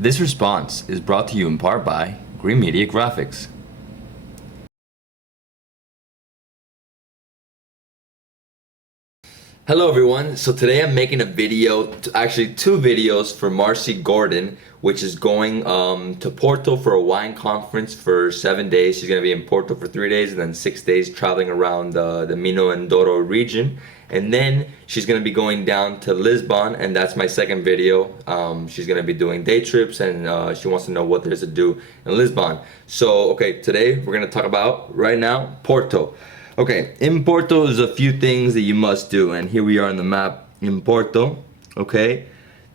This response is brought to you in part by Green Media Graphics. Hello everyone, so today I'm making a video, actually two videos for Marcy Gordon, which is going to Porto for a wine conference for 7 days. She's going to be in Porto for 3 days and then 6 days traveling around the Minho and Douro region. And then she's going to be going down to Lisbon, and that's my second video. She's going to be doing day trips, and she wants to know what there is to do in Lisbon. So, okay, today we're going to talk about, right now, Porto. Okay, in Porto there's a few things that you must do, and here we are on the map in Porto, okay?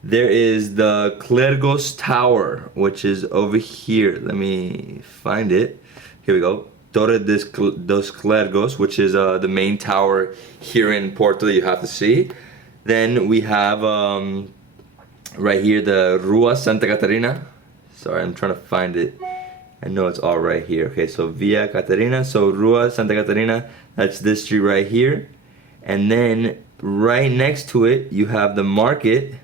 There is the Clergos Tower, which is over here. Let me find it. Here we go. Torre dos Clergos, which is the main tower here in Porto that you have to see. Then we have right here the Rua Santa Catarina. Sorry, I'm trying to find it. I know it's all right here. Okay, so Via Catarina, so Rua Santa Catarina, that's this street right here. And then right next to it, you have the market,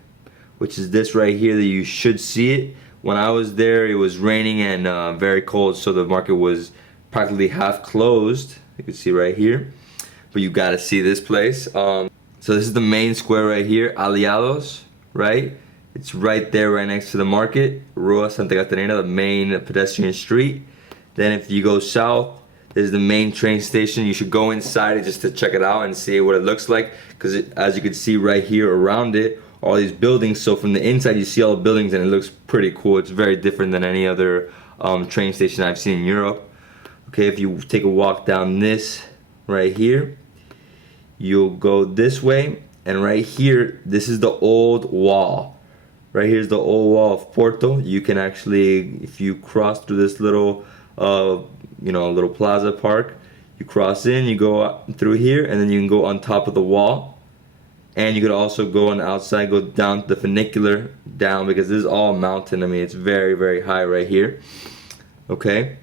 which is this right here that you should see it. When I was there, it was raining and very cold, so the market was practically half closed. You can see right here, but you gotta see this place. So this is the main square right here, Aliados, right? It's right there, right next to the market, Rua Santa Catarina, the main pedestrian street. Then if you go south, there's the main train station. You should go inside it just to check it out and see what it looks like, because as you can see right here around it, all these buildings. So from the inside, you see all the buildings, and it looks pretty cool. It's very different than any other train station I've seen in Europe. Okay, if you take a walk down this right here, you'll go this way, and right here, this is the old wall. Right here's the old wall of Porto. You can actually, if you cross through this little, little plaza park, you cross in, you go through here, and then you can go on top of the wall. And you could also go on the outside, go down the funicular down, because this is all mountain. I mean, it's very, very high right here. Okay.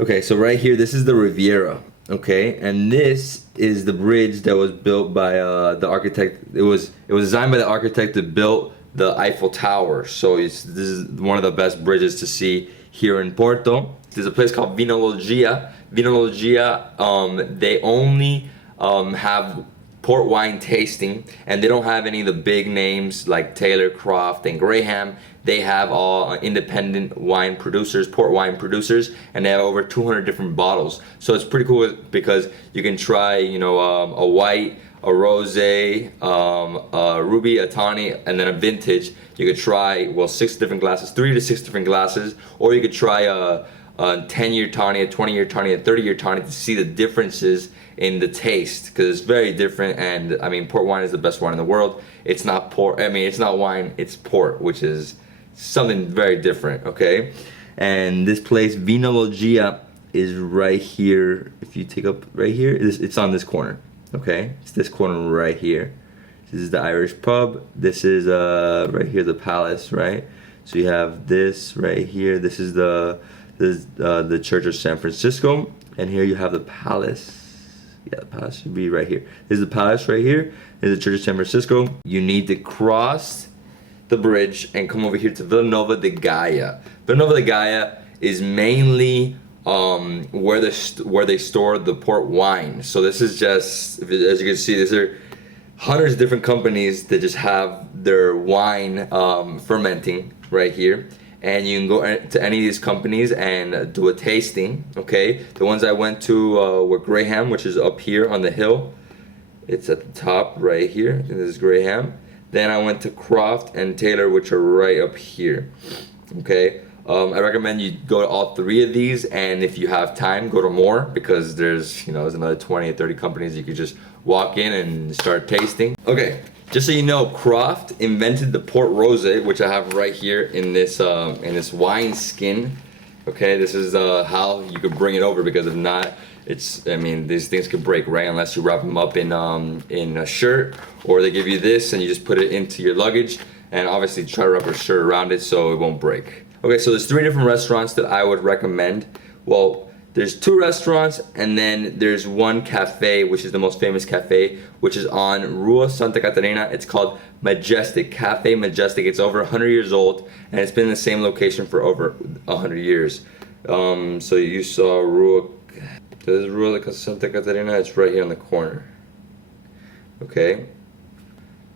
Okay, so right here, this is the Riviera, okay, and this is the bridge that was built by the architect. It was designed by the architect that built the Eiffel Tower. So this is one of the best bridges to see here in Porto. There's a place called Vinologia. Vinologia, they only have port wine tasting, and they don't have any of the big names like Taylor, Croft, and Graham. They have all independent wine producers, port wine producers, and they have over 200 different bottles. So it's pretty cool because you can try, a white, a rosé, a ruby, a tawny, and then a vintage. You could try, 6 different glasses, 3 to 6 different glasses, or you could try a 10-year tawny, a 20-year tawny, a 30-year tawny to see the differences in the taste, because it's very different. And I mean, port wine is the best wine in the world. It's not port, it's not wine, it's port, which is something very different, okay? And this place, Vinologia, is right here. If you take up right here, it's on this corner, okay? It's this corner right here. This is the Irish pub. This is right here, the Palace, right? So you have this right here. This is the Church of San Francisco, and here you have the Palace. Yeah, the Palace should be right here. This is the Palace right here. This is the Church of San Francisco. You need to cross the bridge and come over here to Villanova de Gaia. Villanova de Gaia is mainly where they store the port wine. So this is just, as you can see, these are hundreds of different companies that just have their wine fermenting right here. And you can go to any of these companies and do a tasting, okay? The ones I went to were Graham, which is up here on the hill. It's at the top right here. I think this is Graham. Then I went to Croft and Taylor, which are right up here, okay? I recommend you go to all 3 of these, and if you have time, go to more, because there's another 20 or 30 companies you could just walk in and start tasting. Okay. Just so you know, Croft invented the port rosé, which I have right here in this wine skin. Okay, this is how you could bring it over, because if not, these things could break, right? Unless you wrap them up in a shirt, or they give you this and you just put it into your luggage, and obviously try to wrap a shirt around it so it won't break. Okay, so there's 3 different restaurants that I would recommend. Well, There's 2 restaurants, and then there's 1 cafe, which is the most famous cafe, which is on Rua Santa Catarina. It's called Majestic, Cafe Majestic. It's over 100 years old, and it's been in the same location for over 100 years. So you saw Rua, this is Rua Santa Catarina, it's right here on the corner. Okay,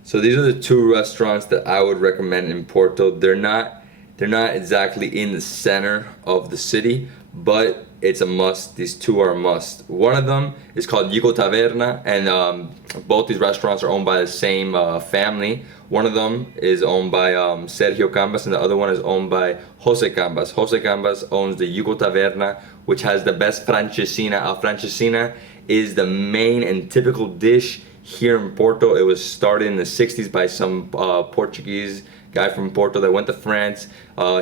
so these are the 2 restaurants that I would recommend in Porto. They're not exactly in the center of the city, but it's a must. These 2 are a must. One of them is called Yugo Taverna, and both these restaurants are owned by the same family. One of them is owned by Sergio Cambas, and the other one is owned by Jose Cambas. Jose Cambas owns the Yugo Taverna, which has the best francesina. A francesina is the main and typical dish here in Porto. It was started in the 60s by some Portuguese guy from Porto that went to France.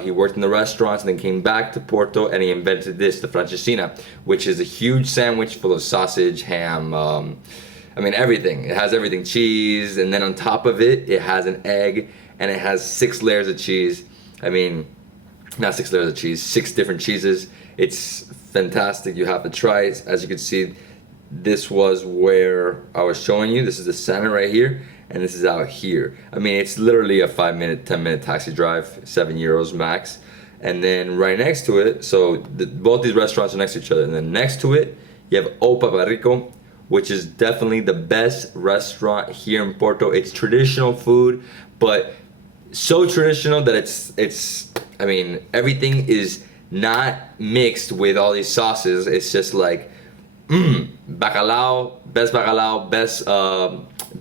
He worked in the restaurants and then came back to Porto, and he invented this, the francesina, which is a huge sandwich full of sausage, ham, I mean everything. It has everything, cheese, and then on top of it, it has an egg, and it has 6 layers of cheese. I mean, not 6 layers of cheese, 6 different cheeses. It's fantastic. You have to try it. As you can see, this was where I was showing you. This is the center right here, and this is out here. I mean, it's literally a 5-minute, 10-minute taxi drive, €7 max. And then right next to it, so both these restaurants are next to each other. And then next to it, you have O Paparico, which is definitely the best restaurant here in Porto. It's traditional food, but so traditional that it's I mean, everything is not mixed with all these sauces. It's just like, bacalao,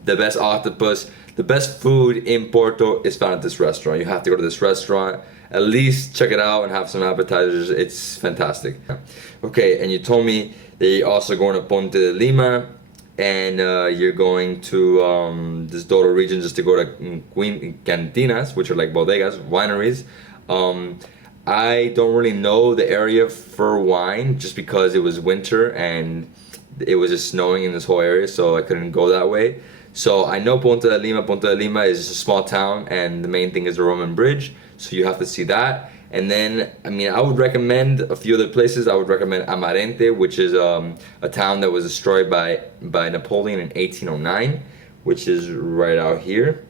the best octopus, the best food in Porto is found at this restaurant. You have to go to this restaurant, at least check it out and have some appetizers. It's fantastic. Okay, and you told me that you're also going to Ponte de Lima, and you're going to this Douro region just to go to cantinas, which are like bodegas, wineries. I don't really know the area for wine just because it was winter and it was just snowing in this whole area, so I couldn't go that way. So I know Ponte de Lima. Ponte de Lima is just a small town, and the main thing is the Roman bridge, so you have to see that. And then, I mean, I would recommend a few other places. I would recommend Amarante, which is a town that was destroyed by Napoleon in 1809, which is right out here.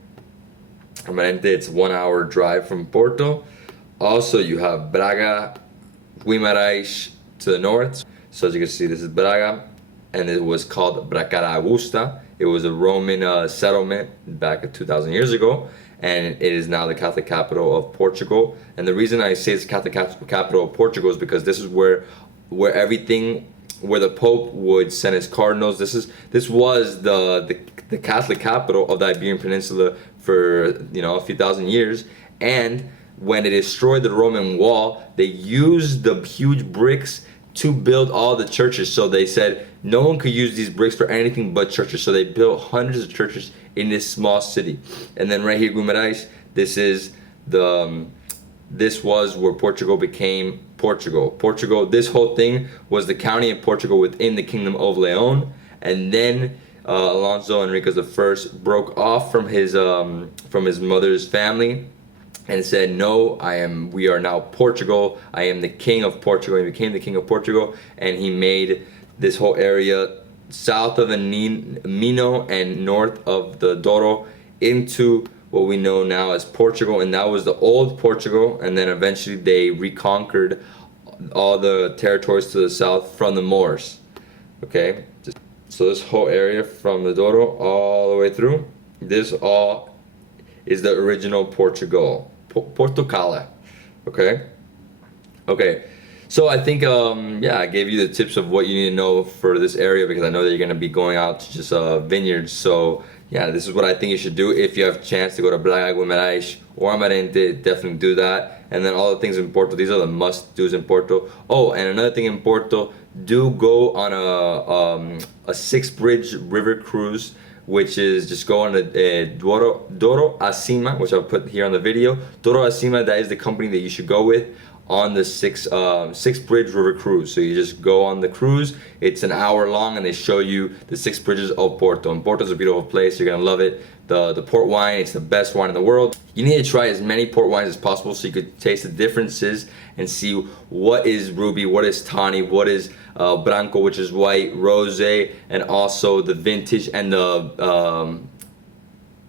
Amarante, it's 1 hour drive from Porto. Also, you have Braga, Guimarães to the north. So as you can see, this is Braga, and it was called Bracara Augusta. It was a Roman settlement back 2,000 years ago, and it is now the Catholic capital of Portugal. And the reason I say it's the Catholic capital of Portugal is because this is where the Pope would send his cardinals. This was the Catholic capital of the Iberian Peninsula for a few thousand years. And when they destroyed the Roman wall, they used the huge bricks to build all the churches. So they said no one could use these bricks for anything but churches. So they built hundreds of churches in this small city. And then right here, Guimarães, this was where Portugal became Portugal. This whole thing was the county of Portugal within the Kingdom of Leon. And then Alonso Enriquez I broke off from his mother's family and said, no, we are now Portugal. I am the king of Portugal. He became the king of Portugal, and he made this whole area south of the Minho and north of the Douro into what we know now as Portugal, and that was the old Portugal. And then eventually they reconquered all the territories to the south from the Moors. Okay, so this whole area from the Douro all the way through, this all is the original Portugal. Portugal. Okay, so I think I gave you the tips of what you need to know for this area, because I know that you're going to be going out to just vineyards. So yeah, this is what I think you should do. If you have a chance to go to Braga, Guimarães, or Amarante, definitely do that. And then all the things in Porto, these are the must-dos in Porto. Oh, and another thing in Porto, do go on a 6-bridge river cruise, which is just go on the Douro Acima, which I'll put here on the video. Douro Acima, that is the company that you should go with. on the Six Bridge River cruise. So you just go on the cruise. It's an hour long, and they show you the 6 bridges of Porto. And Porto's a beautiful place. You're gonna love it. The port wine, it's the best wine in the world. You need to try as many port wines as possible so you could taste the differences and see what is ruby, what is tawny, what is branco, which is white, rosé, and also the vintage and the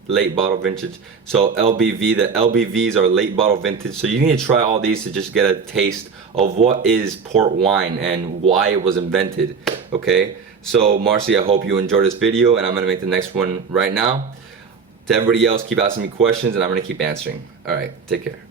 late bottle vintage. So LBV, the LBVs are late bottle vintage. So you need to try all these to just get a taste of what is port wine and why it was invented. Okay, so Marcy, I hope you enjoyed this video, and I'm gonna make the next one right now. To everybody else, keep asking me questions and I'm gonna keep answering. All right, take care.